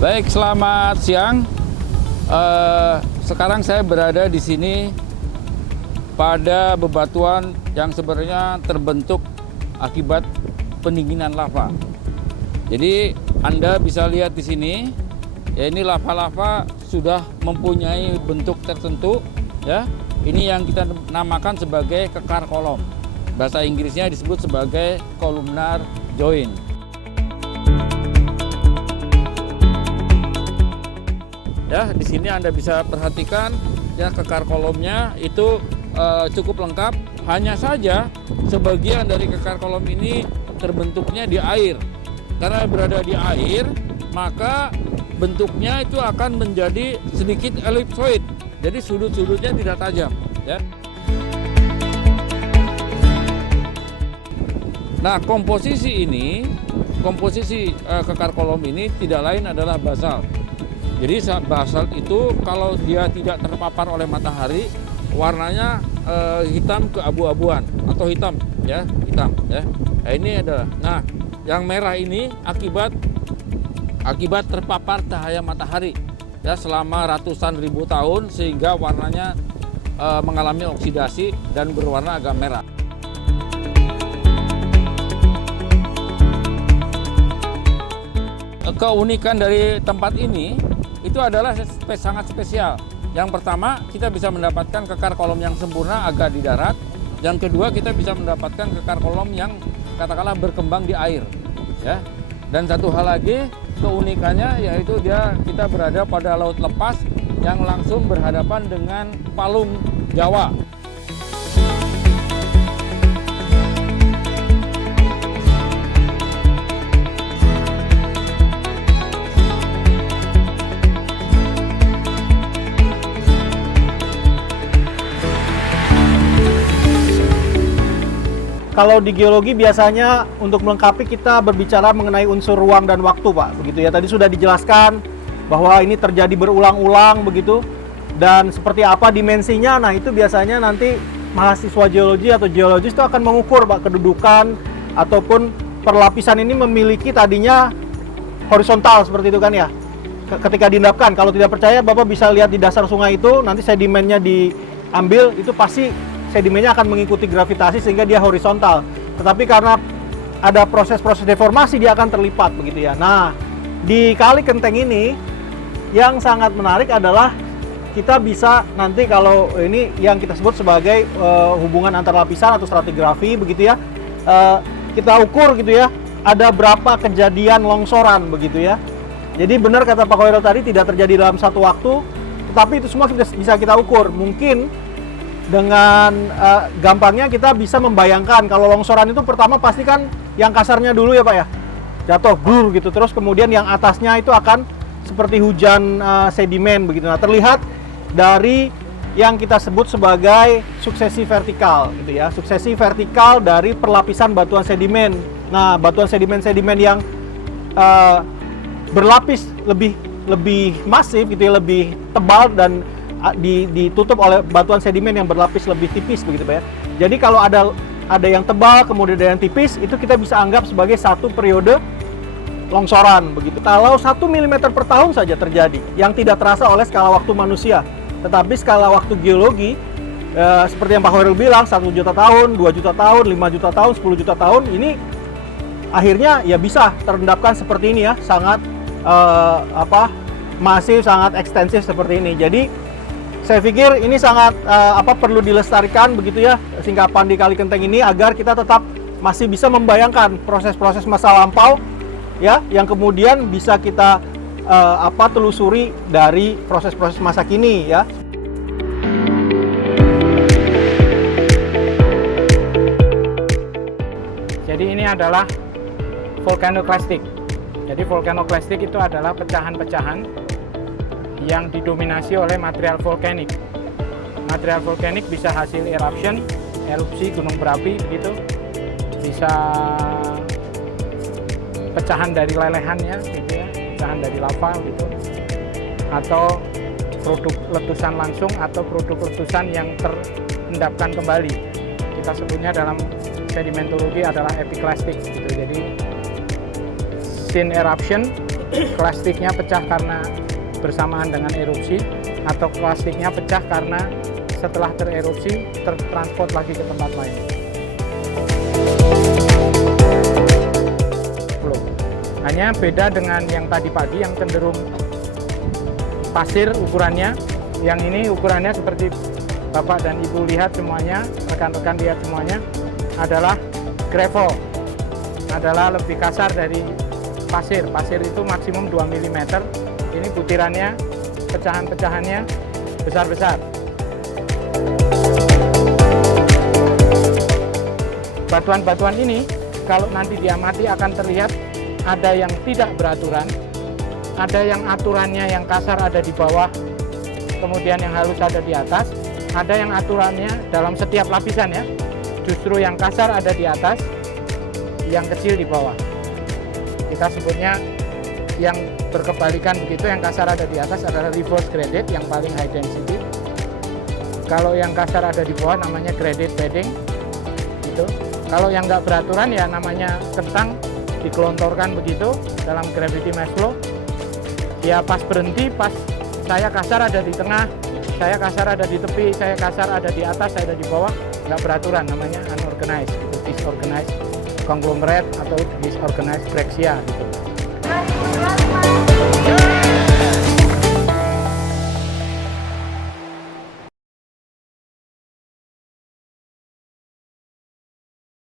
Baik, selamat siang. Sekarang saya berada di sini pada bebatuan yang sebenarnya terbentuk akibat pendinginan lava. Jadi Anda bisa lihat di sini, ya ini lava-lava sudah mempunyai bentuk tertentu, ya. Ini yang kita namakan sebagai kekar kolom. Bahasa Inggrisnya disebut sebagai columnar joint. Ya, di sini Anda bisa perhatikan ya kekar kolomnya itu cukup lengkap. Hanya saja sebagian dari kekar kolom ini terbentuknya di air. Karena berada di air, maka bentuknya itu akan menjadi sedikit elipsoid. Jadi sudut-sudutnya tidak tajam, ya. Nah, komposisi kekar kolom ini tidak lain adalah basalt. Jadi basalt itu kalau dia tidak terpapar oleh matahari, warnanya hitam keabu-abuan atau hitam, ya, hitam, ya. Nah, ini adalah. Nah, yang merah ini akibat terpapar cahaya matahari, ya, selama ratusan ribu tahun sehingga warnanya mengalami oksidasi dan berwarna agak merah. Keunikan dari tempat ini itu adalah sangat spesial. Yang pertama, kita bisa mendapatkan kekar kolom yang sempurna agak di darat. Yang kedua, kita bisa mendapatkan kekar kolom yang katakanlah berkembang di air, ya. Dan satu hal lagi keunikannya yaitu kita berada pada laut lepas yang langsung berhadapan dengan palung Jawa. Kalau di geologi biasanya untuk melengkapi kita berbicara mengenai unsur ruang dan waktu, Pak. Begitu ya. Tadi sudah dijelaskan bahwa ini terjadi berulang-ulang begitu. Dan seperti apa dimensinya, nah itu biasanya nanti mahasiswa geologi atau geologis itu akan mengukur, Pak, kedudukan ataupun perlapisan ini memiliki tadinya horizontal seperti itu kan ya. Ketika diendapkan, kalau tidak percaya Bapak bisa lihat di dasar sungai itu, nanti sedimennya diambil, itu pasti sedimennya akan mengikuti gravitasi sehingga dia horizontal. Tetapi karena ada proses-proses deformasi dia akan terlipat begitu ya. Nah, di Kali Kenteng ini yang sangat menarik adalah kita bisa nanti kalau ini yang kita sebut sebagai hubungan antar lapisan atau stratigrafi begitu ya. Kita ukur gitu ya, ada berapa kejadian longsoran begitu ya. Jadi benar kata Pak Khoirul tadi tidak terjadi dalam satu waktu, tetapi itu semua bisa kita ukur. Mungkin dengan gampangnya kita bisa membayangkan kalau longsoran itu pertama pasti kan yang kasarnya dulu ya Pak ya, jatuh blur gitu, terus kemudian yang atasnya itu akan seperti hujan sedimen begitu. Nah, terlihat dari yang kita sebut sebagai suksesi vertikal gitu ya, suksesi vertikal dari perlapisan batuan sedimen. Nah, batuan sedimen-sedimen yang berlapis lebih masif gitu ya, lebih tebal dan ditutup oleh batuan sedimen yang berlapis lebih tipis begitu Pak ya. Jadi kalau ada yang tebal kemudian ada yang tipis, itu kita bisa anggap sebagai satu periode longsoran begitu. Kalau 1 mm per tahun saja terjadi yang tidak terasa oleh skala waktu manusia, tetapi skala waktu geologi seperti yang Pak Khoirul bilang 1 juta tahun, 2 juta tahun, 5 juta tahun, 10 juta tahun, ini akhirnya ya bisa terendapkan seperti ini ya, sangat masif, sangat ekstensif seperti ini. Jadi saya pikir ini sangat perlu dilestarikan begitu ya, singkapan di Kali Kenteng ini agar kita tetap masih bisa membayangkan proses-proses masa lampau ya, yang kemudian bisa kita telusuri dari proses-proses masa kini ya. Jadi ini adalah volcanoclastic. Jadi volcanoclastic itu adalah pecahan-pecahan yang didominasi oleh material vulkanik. Material vulkanik bisa hasil erupsi gunung berapi gitu, bisa pecahan dari lelehannya gitu ya, pecahan dari lava gitu, atau produk letusan langsung atau produk letusan yang terendapkan kembali. Kita sebutnya dalam sedimentologi adalah epiclastic gitu. Jadi scene eruption klastiknya pecah karena bersamaan dengan erupsi, atau klastiknya pecah karena setelah tererupsi tertransport lagi ke tempat lain. Hanya beda dengan yang tadi pagi yang cenderung pasir ukurannya, yang ini ukurannya seperti Bapak dan Ibu lihat semuanya, rekan-rekan lihat semuanya, adalah gravel, adalah lebih kasar dari pasir. Pasir itu maksimum 2 mm, ini butirannya, pecahan-pecahannya besar-besar. Batuan-batuan ini kalau nanti diamati akan terlihat ada yang tidak beraturan, ada yang aturannya yang kasar ada di bawah, kemudian yang halus ada di atas, ada yang aturannya dalam setiap lapisan ya, justru yang kasar ada di atas, yang kecil di bawah. Kita sebutnya yang berkebalikan begitu, yang kasar ada di atas adalah reverse graded, yang paling high density. Kalau yang kasar ada di bawah namanya graded bedding, gitu. Kalau yang nggak beraturan ya namanya kentang, dikelontorkan begitu dalam gravity mass flow. Ya pas berhenti, pas saya kasar ada di tengah, saya kasar ada di tepi, saya kasar ada di atas, saya ada di bawah, nggak beraturan, namanya unorganized, gitu. Disorganized conglomerate atau disorganized brachia gitu.